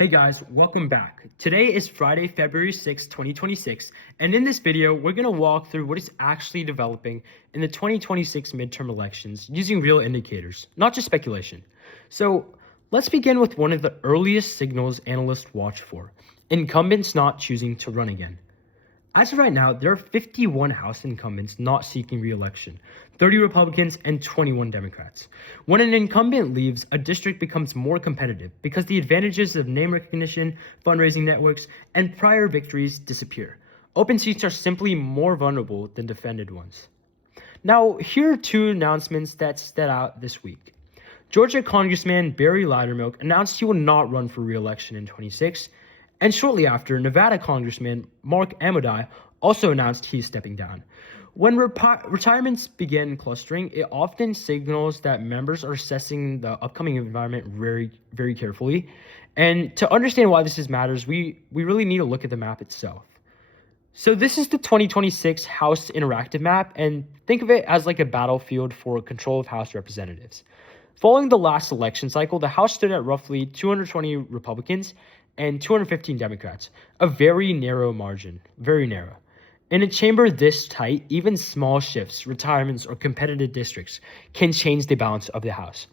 Hey guys, welcome back. Today is Friday, February 6, 2026, and in this video, we're going to walk through what is actually developing in the 2026 midterm elections using real indicators, not just speculation. So let's begin with one of the earliest signals analysts watch for: incumbents not choosing to run again. As of right now, there are 51 House incumbents not seeking re-election, 30 Republicans and 21 Democrats. When an incumbent leaves, a district becomes more competitive because the advantages of name recognition, fundraising networks, and prior victories disappear. Open seats are simply more vulnerable than defended ones. Now, here are two announcements that stood out this week. Georgia Congressman Barry Loudermilk announced he will not run for re-election in 26, and shortly after, Nevada Congressman Mark Amodei also announced he's stepping down. When retirements begin clustering, it often signals that members are assessing the upcoming environment very, very carefully. And to understand why this matters, we really need to look at the map itself. So this is the 2026 House interactive map, and think of it as like a battlefield for control of House representatives. Following the last election cycle, the House stood at roughly 220 Republicans and 215 Democrats, a very narrow margin, very narrow. In a chamber this tight, even small shifts, retirements, or competitive districts can change the balance of the House.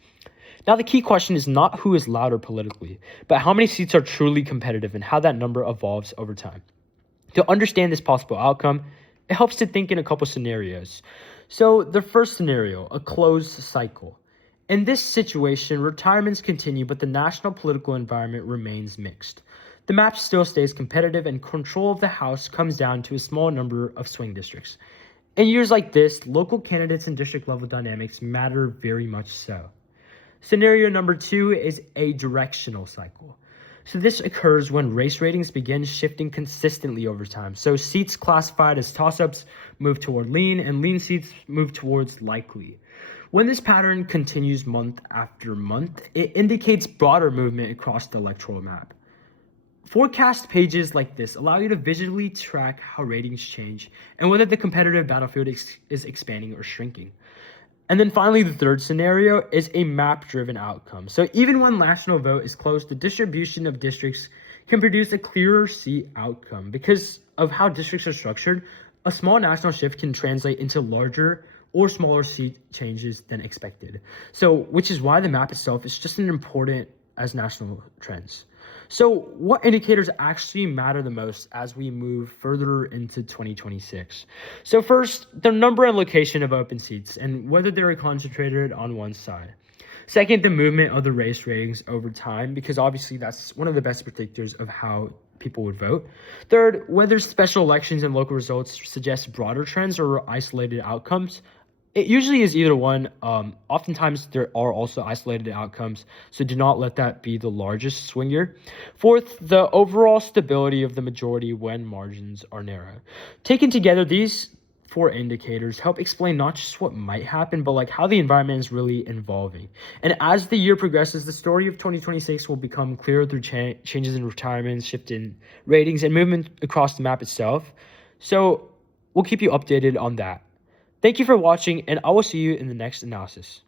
Now, the key question is not who is louder politically, but how many seats are truly competitive and how that number evolves over time. To understand this possible outcome, it helps to think in a couple scenarios. So the first scenario, a closed cycle. In this situation, retirements continue, but the national political environment remains mixed. The map still stays competitive, and control of the House comes down to a small number of swing districts. In years like this, local candidates and district-level dynamics matter very much so. Scenario number two is a directional cycle. So this occurs when race ratings begin shifting consistently over time. So seats classified as toss-ups move toward lean, and lean seats move towards likely. When this pattern continues month after month, it indicates broader movement across the electoral map. Forecast pages like this allow you to visually track how ratings change and whether the competitive battlefield is expanding or shrinking. And then finally, the third scenario is a map-driven outcome. So even when national vote is close, the distribution of districts can produce a clearer seat outcome. Because of how districts are structured, a small national shift can translate into larger or smaller seat changes than expected. So, which is why the map itself is just as important as national trends. So what indicators actually matter the most as we move further into 2026? So first, the number and location of open seats and whether they're concentrated on one side. Second, the movement of the race ratings over time, because obviously that's one of the best predictors of how people would vote. Third, whether special elections and local results suggest broader trends or isolated outcomes. It usually is either one. Oftentimes, there are also isolated outcomes, so do not let that be the largest swinger. Fourth, the overall stability of the majority when margins are narrow. Taken together, these four indicators help explain not just what might happen, but like how the environment is really evolving. And as the year progresses, the story of 2026 will become clearer through changes in retirements, shift in ratings, and movement across the map itself. So we'll keep you updated on that. Thank you for watching, and I will see you in the next analysis.